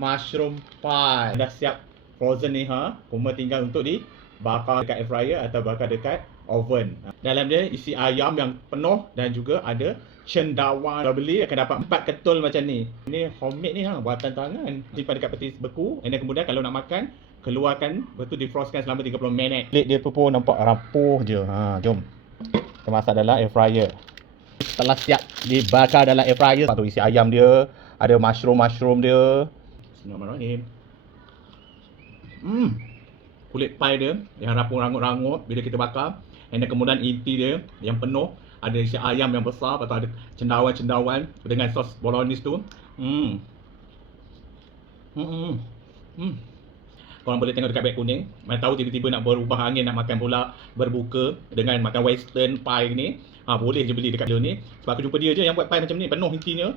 Mushroom pie. Dah siap frozen ni ha. Cuma tinggal untuk dibakar dekat air fryer atau bakar dekat oven. Dalam dia isi ayam yang penuh dan juga ada cendawan. Kalau beli akan dapat 4 ketul macam ni. Ini homemade ni ha, buatan tangan. Simpan dekat peti beku. Dan kemudian kalau nak makan, keluarkan, betul defrostkan selama 30 minit. Plate dia pun nampak rapuh je. Ha, jom. Kita masak dalam air fryer. Setelah siap dibakar dalam air fryer, tu isi ayam dia, ada mushroom dia. Bismillahirrahmanirrahim. Kulit pie dia yang rapuh rangut-rangut bila kita bakar. Dan kemudian inti dia yang penuh, ada isi ayam yang besar, lepas tu ada cendawan-cendawan dengan sos bolognese tu. Korang boleh tengok dekat beg kuning. Mana tahu tiba-tiba nak berubah angin, nak makan pula berbuka dengan makan western pie ni. Boleh je beli dekat dia ni. Sebab aku jumpa dia je yang buat pie macam ni, penuh intinya.